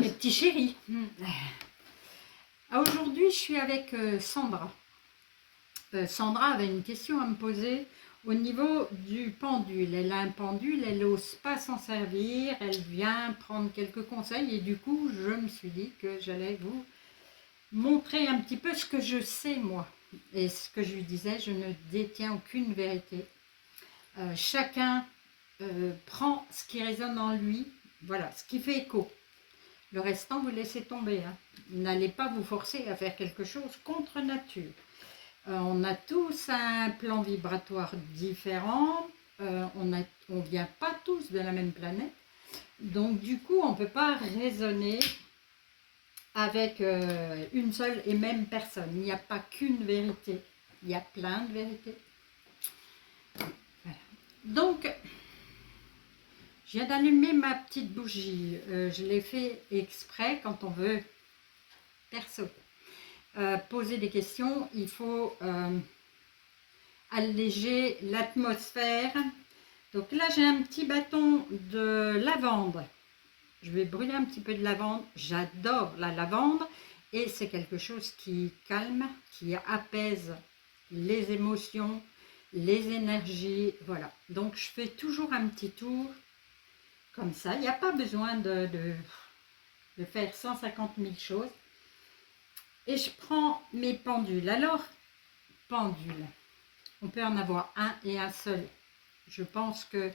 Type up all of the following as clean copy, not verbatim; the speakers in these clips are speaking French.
Mes petits chéris. Aujourd'hui, je suis avec Sandra. Sandra avait une question à me poser au niveau du pendule. Elle a un pendule, elle n'ose pas s'en servir, elle vient prendre quelques conseils et du coup, je me suis dit que j'allais vous montrer un petit peu ce que je sais moi. Et ce que je lui disais, je ne détiens aucune vérité. Chacun prend ce qui résonne en lui, voilà, ce qui fait écho. Le restant, vous laissez tomber. Hein. N'allez pas vous forcer à faire quelque chose contre nature. On a tous un plan vibratoire différent. On ne vient pas tous de la même planète. Donc du coup, on ne peut pas raisonner avec une seule et même personne. Il n'y a pas qu'une vérité. Il y a plein de vérités. Voilà. Donc, je viens d'allumer ma petite bougie. Je l'ai fait exprès quand on veut perso. Poser des questions, il faut alléger l'atmosphère. Donc là, j'ai un petit bâton de lavande. Je vais brûler un petit peu de lavande. J'adore la lavande et c'est quelque chose qui calme, qui apaise les émotions, les énergies. Voilà. Donc je fais toujours un petit tour comme ça. Il n'y a pas besoin de faire 150 000 choses. Et je prends mes pendules. Alors, pendule, on peut en avoir un et un seul. Je pense que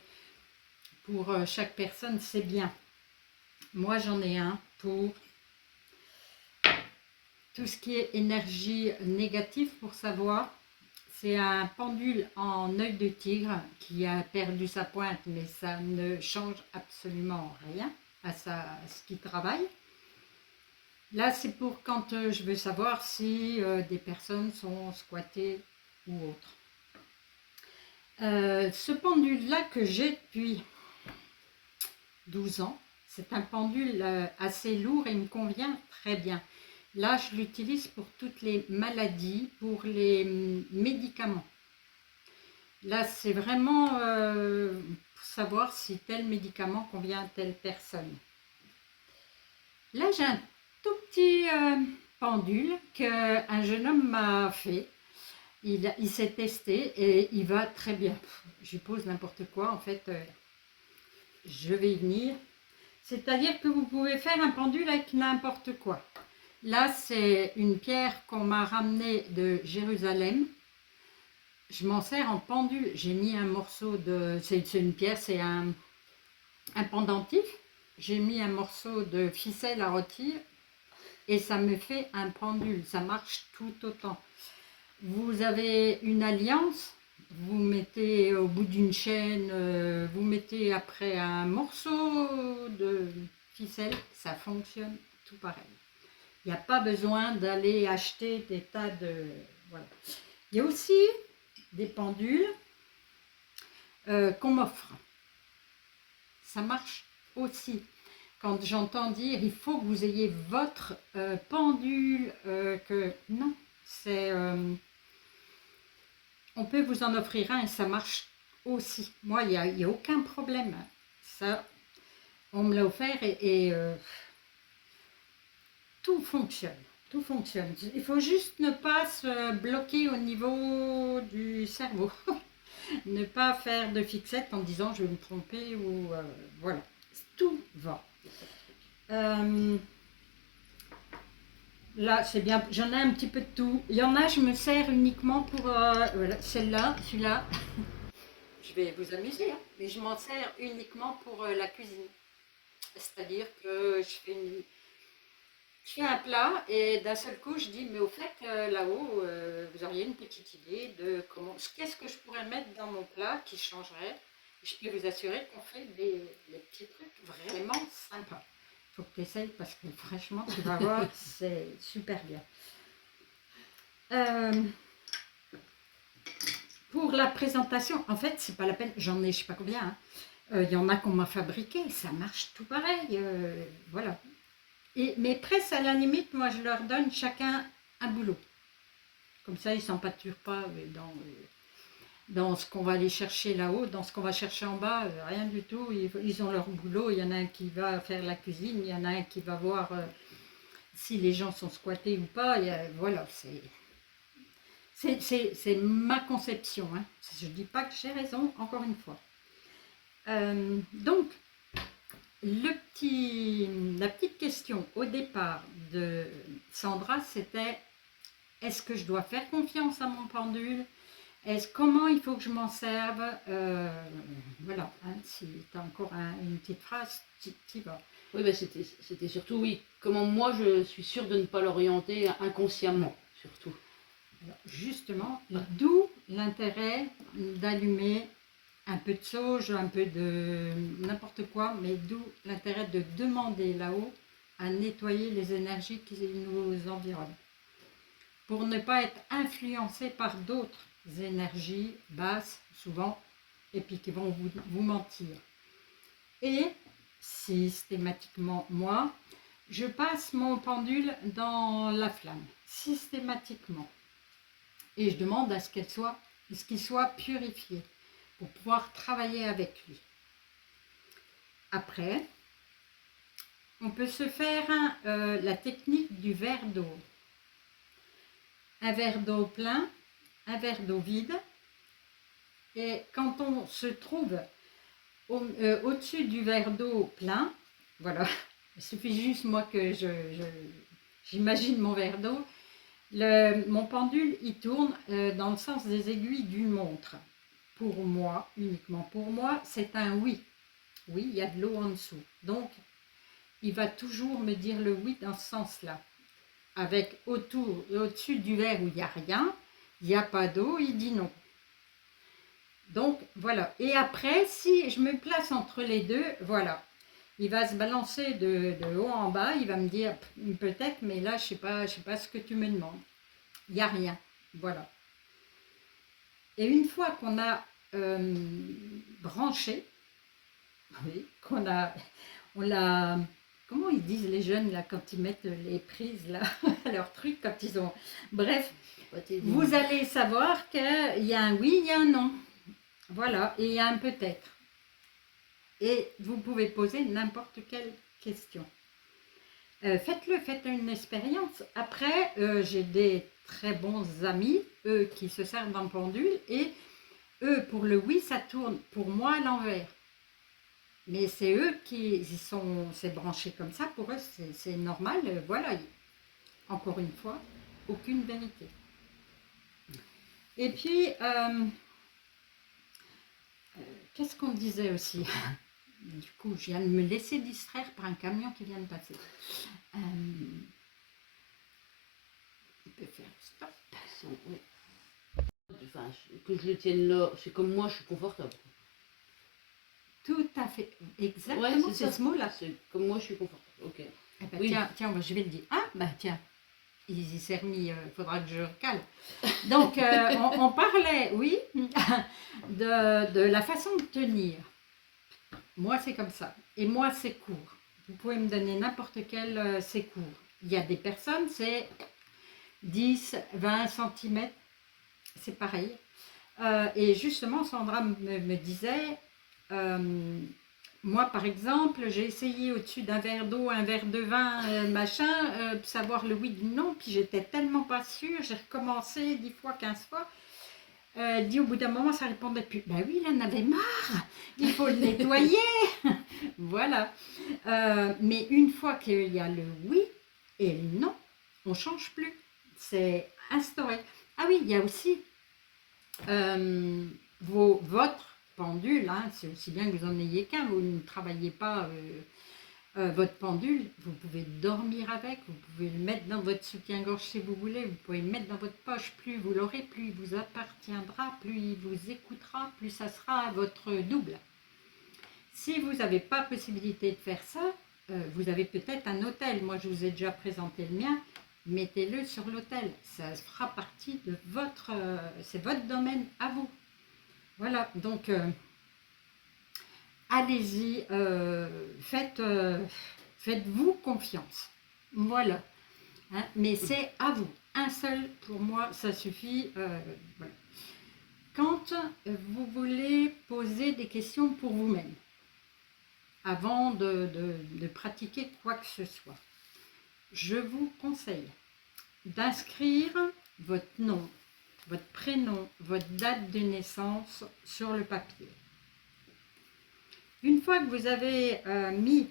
pour chaque personne, c'est bien. Moi, j'en ai un pour tout ce qui est énergie négative, pour savoir. C'est un pendule en œil de tigre qui a perdu sa pointe, mais ça ne change absolument rien à ce qu'il travaille. Là, c'est pour quand je veux savoir si des personnes sont squattées ou autres. Ce pendule-là que j'ai depuis 12 ans, c'est un pendule assez lourd et il me convient très bien. Là, je l'utilise pour toutes les maladies, pour les médicaments. Là, c'est vraiment pour savoir si tel médicament convient à telle personne. Là, j'ai un tout petit pendule qu'un jeune homme m'a fait. Il s'est testé et il va très bien. Je lui pose n'importe quoi, en fait, je vais y venir. C'est-à-dire que vous pouvez faire un pendule avec n'importe quoi. Là, c'est une pierre qu'on m'a ramenée de Jérusalem. Je m'en sers en pendule. J'ai mis un morceau de... C'est une pierre, c'est un pendentif. J'ai mis un morceau de ficelle à rôtir et ça me fait un pendule. Ça marche tout autant. Vous avez une alliance, vous mettez au bout d'une chaîne, vous mettez après un morceau de ficelle, ça fonctionne tout pareil. Il n'y a pas besoin d'aller acheter des tas de... Voilà. Il y a aussi des pendules qu'on m'offre. Ça marche aussi. Quand j'entends dire il faut que vous ayez votre pendule, que non, c'est... on peut vous en offrir un et ça marche aussi. Moi, il n'y a aucun problème. Ça, on me l'a offert et tout fonctionne. Tout fonctionne. Il faut juste ne pas se bloquer au niveau du cerveau. Ne pas faire de fixette en disant je vais me tromper ou voilà. Tout va. Là, c'est bien. J'en ai un petit peu de tout. Il y en a, je me sers uniquement pour voilà, celle-là, celui-là. Je vais vous amuser, hein, mais je m'en sers uniquement pour la cuisine. C'est-à-dire que je fais un plat et d'un seul coup je dis mais au fait là-haut vous auriez une petite idée de comment, qu'est-ce que je pourrais mettre dans mon plat qui changerait. Je peux vous assurer qu'on fait des petits trucs vraiment sympas. Il faut que tu essayes parce que franchement tu vas voir, c'est super bien. Pour la présentation, en fait c'est pas la peine, j'en ai je sais pas combien, hein. Y en a qu'on m'a fabriqué, ça marche tout pareil, voilà. Mais presque à la limite, moi je leur donne chacun un boulot. Comme ça, ils ne s'empâturent pas dans... dans ce qu'on va aller chercher là-haut, dans ce qu'on va chercher en bas, rien du tout. Ils ont leur boulot, il y en a un qui va faire la cuisine, il y en a un qui va voir si les gens sont squattés ou pas. Voilà, c'est ma conception. Hein. Je ne dis pas que j'ai raison, encore une fois. Donc, la petite question au départ de Sandra, c'était: est-ce que je dois faire confiance à mon pendule? Comment il faut que je m'en serve? Voilà, hein, si tu as encore une petite phrase, tu y vas. Oui, ben c'était surtout, oui, comment moi je suis sûre de ne pas l'orienter inconsciemment, surtout. Alors, justement, d'où l'intérêt d'allumer un peu de sauge, un peu de n'importe quoi, mais d'où l'intérêt de demander là-haut à nettoyer les énergies qui nous environnent, pour ne pas être influencé par d'autres énergies basses, souvent, et puis qui vont vous mentir. Et systématiquement, moi, je passe mon pendule dans la flamme, systématiquement. Et je demande à ce qu'il soit purifié pour pouvoir travailler avec lui. Après, on peut se faire la technique du verre d'eau. Un verre d'eau plein, un verre d'eau vide. Et quand on se trouve au-dessus du verre d'eau plein, voilà, il suffit juste moi que j'imagine mon verre d'eau, mon pendule il tourne dans le sens des aiguilles d'une montre. Pour moi, uniquement pour moi, c'est un oui. Oui, il y a de l'eau en dessous. Donc, il va toujours me dire le oui dans ce sens-là. Avec au-dessus du verre où il n'y a rien, il n'y a pas d'eau, il dit non. Donc, voilà. Et après, si je me place entre les deux, voilà. Il va se balancer de haut en bas, il va me dire peut-être, mais là, je ne sais pas ce que tu me demandes. Il n'y a rien. Voilà. Et une fois qu'on a branché, oui, on l'a, comment ils disent les jeunes là quand ils mettent les prises là à leur truc quand ils ont, bref, vous allez savoir qu'il y a un oui, il y a un non, voilà, et il y a un peut-être. Et vous pouvez poser n'importe quelle question. Faites-le, faites une expérience. Après, j'ai des très bons amis, eux qui se servent d'un pendule, et eux pour le oui ça tourne pour moi à l'envers. Mais c'est eux c'est branché comme ça, pour eux c'est normal, voilà, encore une fois, aucune vérité. Et puis, qu'est-ce qu'on disait aussi? Du coup, je viens de me laisser distraire par un camion qui vient de passer. Il peut faire stop. Oui. Enfin, que je le tienne là, c'est comme moi, je suis confortable. Tout à fait, exactement, ouais, c'est ce mot-là. Comme moi, je suis confortable, ok. Eh ben, oui. Tiens, je vais le dire. Ah, bah tiens, il s'est remis, faudra que je recale. Donc, on parlait, oui, de la façon de tenir. Moi, c'est comme ça. Et moi, c'est court. Vous pouvez me donner n'importe quel, c'est court. Il y a des personnes, c'est 10, 20 cm, c'est pareil. Et justement, Sandra me disait, moi par exemple, j'ai essayé au-dessus d'un verre d'eau, un verre de vin, machin, savoir le oui du non, puis j'étais tellement pas sûre, j'ai recommencé 10 fois, 15 fois. Dit au bout d'un moment, ça répondait plus. Ben oui, il en avait marre, il faut le nettoyer. Voilà. Mais une fois qu'il y a le oui et le non, on ne change plus. C'est instauré. Ah oui, il y a aussi votre pendule, hein, c'est aussi bien que vous en ayez qu'un, vous ne travaillez pas votre pendule, vous pouvez dormir avec, vous pouvez le mettre dans votre soutien-gorge si vous voulez, vous pouvez le mettre dans votre poche, plus vous l'aurez, plus il vous appartiendra, plus il vous écoutera, plus ça sera votre double. Si vous n'avez pas possibilité de faire ça, vous avez peut-être un hôtel, moi je vous ai déjà présenté le mien, mettez-le sur l'hôtel, ça fera partie de votre, c'est votre domaine à vous. Voilà, donc allez-y, faites-vous confiance. Voilà, hein, mais c'est à vous. Un seul, pour moi, ça suffit. Voilà. quand vous voulez poser des questions pour vous-même, avant de pratiquer quoi que ce soit, je vous conseille d'inscrire votre nom, votre prénom, votre date de naissance sur le papier. Une fois que vous avez mis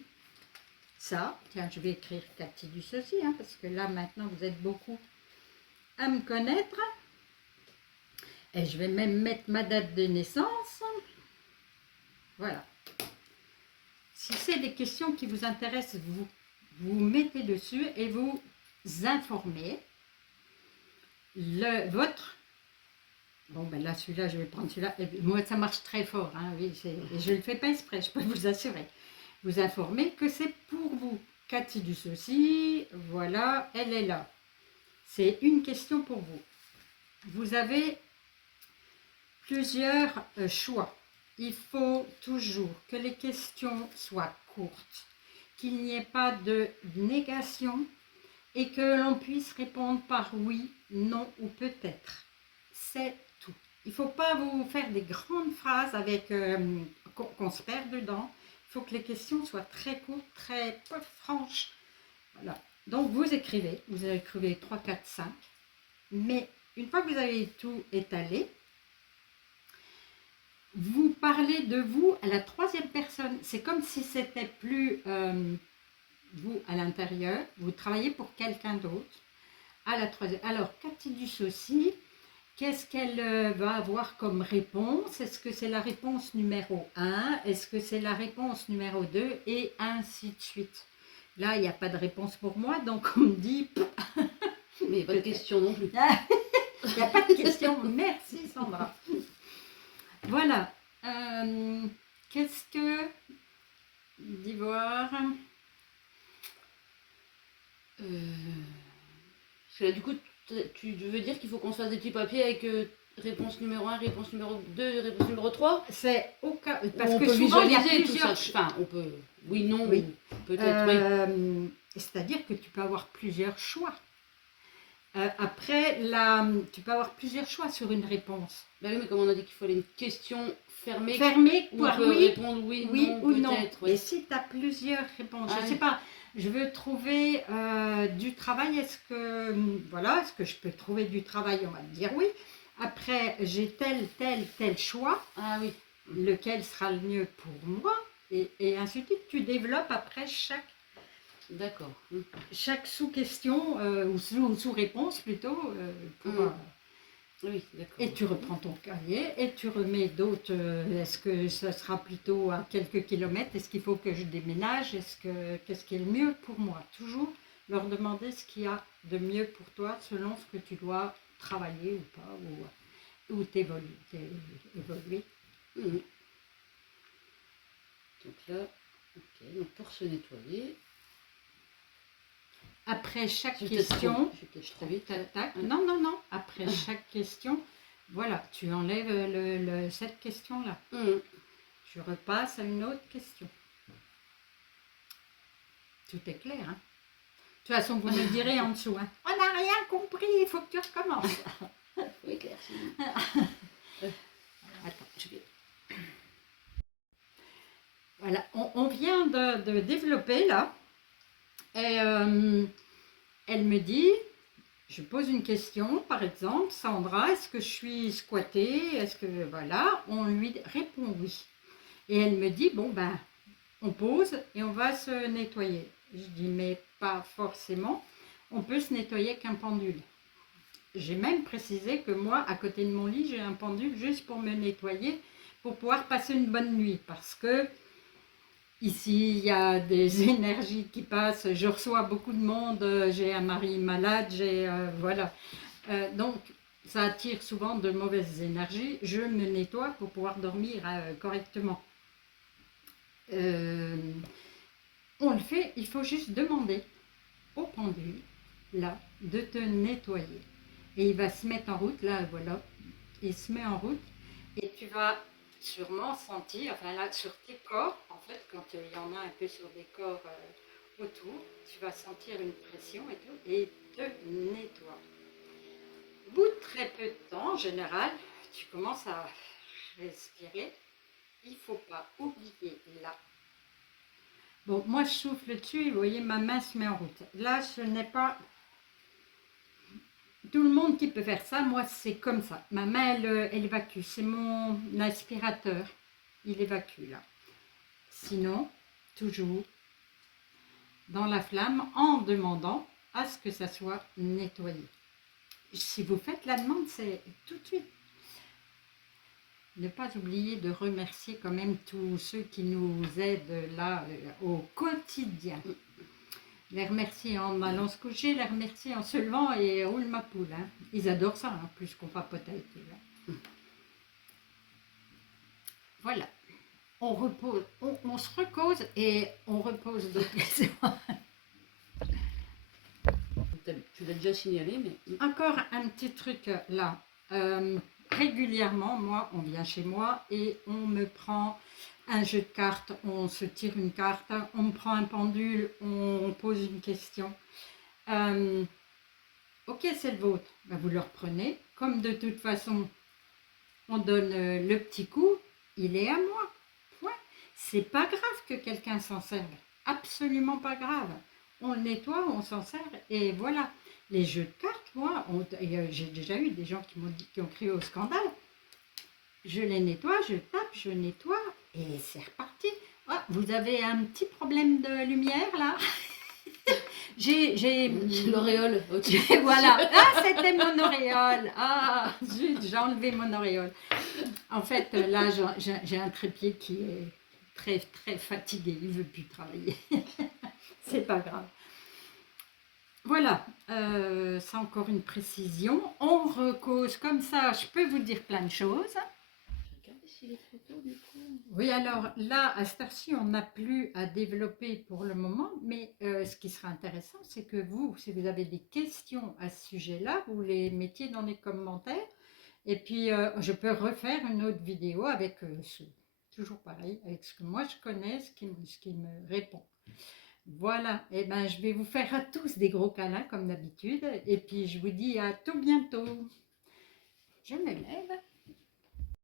ça, tiens, je vais écrire Cathy Dussaucy, hein, parce que là maintenant vous êtes beaucoup à me connaître. Et je vais même mettre ma date de naissance. Voilà. Si c'est des questions qui vous intéressent, vous mettez dessus et vous informez votre... Bon, ben là, celui-là, je vais prendre celui-là. Moi, ça marche très fort. Hein, oui, et je ne le fais pas exprès, je peux vous assurer. Vous informez que c'est pour vous. Cathy Dussaucy, voilà, elle est là. C'est une question pour vous. Vous avez plusieurs choix. Il faut toujours que les questions soient courtes, qu'il n'y ait pas de négation et que l'on puisse répondre par oui, non ou peut-être. C'est tout. Il ne faut pas vous faire des grandes phrases avec qu'on se perd dedans. Il faut que les questions soient très courtes, très franches. Voilà. Donc vous écrivez 3, 4, 5. Mais une fois que vous avez tout étalé, vous parlez de vous à la troisième personne. C'est comme si c'était plus vous à l'intérieur. Vous travaillez pour quelqu'un d'autre à la troisième. Alors, Cathy Dussaucy, qu'est-ce qu'elle va avoir comme réponse? Est-ce que c'est la réponse numéro 1? Est-ce que c'est la réponse numéro 2? Et ainsi de suite. Là, il n'y a pas de réponse pour moi, donc on me dit... Mais il n'y a pas de question non plus. Il n'y a pas de question. Merci Sandra. Voilà. Qu'est-ce que d'ivoire Parce que là, du coup, tu veux dire qu'il faut qu'on se fasse des petits papiers avec réponse numéro 1, réponse numéro 2, réponse numéro 3? C'est au cas... Parce on que peut souvent, il y a visualiser plusieurs... tout ça. Enfin, on peut... Oui, non, Oui. peut-être, oui. C'est-à-dire que tu peux avoir plusieurs choix. Après, tu peux avoir plusieurs choix sur une réponse. Bah oui, mais comme on a dit qu'il fallait une question fermée, Fermée, où on peut oui, répondre oui, oui non, ou non. peut-être. Oui. Et si tu as plusieurs réponses, Ah je ne oui. sais pas, je veux trouver du travail, est-ce que je peux trouver du travail? On va te dire oui. Après, j'ai tel choix, Ah oui. lequel sera le mieux pour moi, et ainsi de suite. Tu développes après D'accord. chaque sous-question, ou sous-réponse plutôt, pour... Oui, d'accord. Et tu reprends ton cahier et tu remets d'autres. Est-ce que ça sera plutôt à quelques kilomètres? Est-ce qu'il faut que je déménage? Qu'est-ce qui est le mieux pour moi? Toujours leur demander ce qu'il y a de mieux pour toi selon ce que tu dois travailler ou pas, ou évoluer. Donc là, ok, donc pour se nettoyer. Après chaque question, je vais peut-être trop vite. tac, non, après chaque question, voilà, tu enlèves cette question-là. Tu repasses à une autre question. Tout est clair, hein? De toute façon, vous me direz en dessous, hein. On n'a rien compris, il faut que tu recommences. Oui, clair. Attends, je vais... Voilà, on vient de développer là. Et elle me dit, je pose une question, par exemple, Sandra, est-ce que je suis squattée? Est-ce que, voilà, on lui répond oui. Et elle me dit, bon ben, on pose et on va se nettoyer. Je dis, mais pas forcément, on peut se nettoyer qu'un pendule. J'ai même précisé que moi, à côté de mon lit, j'ai un pendule juste pour me nettoyer, pour pouvoir passer une bonne nuit, parce que ici, il y a des énergies qui passent, je reçois beaucoup de monde, j'ai un mari malade, voilà. Donc, ça attire souvent de mauvaises énergies. Je me nettoie pour pouvoir dormir correctement. On le fait, il faut juste demander au pendule, là, de te nettoyer. Et il va se mettre en route, là, voilà, il se met en route, et tu vas sûrement sentir, enfin là, sur tes corps, en fait, quand il y en a un peu sur des corps autour, tu vas sentir une pression et tout, et il te nettoie. Au bout de très peu de temps, en général, tu commences à respirer. Il ne faut pas oublier là. Bon, moi je souffle dessus et vous voyez ma main se met en route. Là, ce n'est pas tout le monde qui peut faire ça. Moi, c'est comme ça. Ma main, elle évacue. C'est mon aspirateur. Il évacue là. Sinon, toujours dans la flamme en demandant à ce que ça soit nettoyé. Si vous faites la demande, c'est tout de suite. Ne pas oublier de remercier quand même tous ceux qui nous aident là au quotidien. Les remercier en allant se coucher, les remercier en se levant et roule ma poule. Hein. Ils adorent ça, hein, plus qu'on papote avec eux. Hein. Voilà. On repose, on se recose et on repose d'autres. Tu l'as déjà signalé, mais... Encore un petit truc là. Régulièrement, moi, on vient chez moi et on me prend un jeu de cartes, on se tire une carte, on me prend un pendule, on pose une question. Ok, c'est le vôtre. Ben, vous le reprenez. Comme de toute façon, on donne le petit coup, il est à moi. Point. C'est pas grave que quelqu'un s'en serve. Absolument pas grave. On le nettoie, on s'en sert et voilà. Les jeux de cartes, moi, j'ai déjà eu des gens qui ont crié au scandale. Je les nettoie, je tape, je nettoie et c'est reparti. Ah, vous avez un petit problème de lumière là. J'ai l'auréole. Voilà. Ah, c'était mon auréole. Ah, zut, j'ai enlevé mon auréole. En fait, là, j'ai un trépied qui est très, très fatigué. Il ne veut plus travailler. C'est pas grave. Voilà, c'est encore une précision. On recose comme ça, je peux vous dire plein de choses. Regardez si les photos du coup. Oui, alors là, à cette heure-ci, on n'a plus à développer pour le moment, mais ce qui sera intéressant, c'est que vous, si vous avez des questions à ce sujet-là, vous les mettiez dans les commentaires. Et puis, je peux refaire une autre vidéo avec toujours pareil, avec ce que moi je connais, ce qui me répond. Voilà, et ben je vais vous faire à tous des gros câlins comme d'habitude et puis je vous dis à tout bientôt. Je me lève.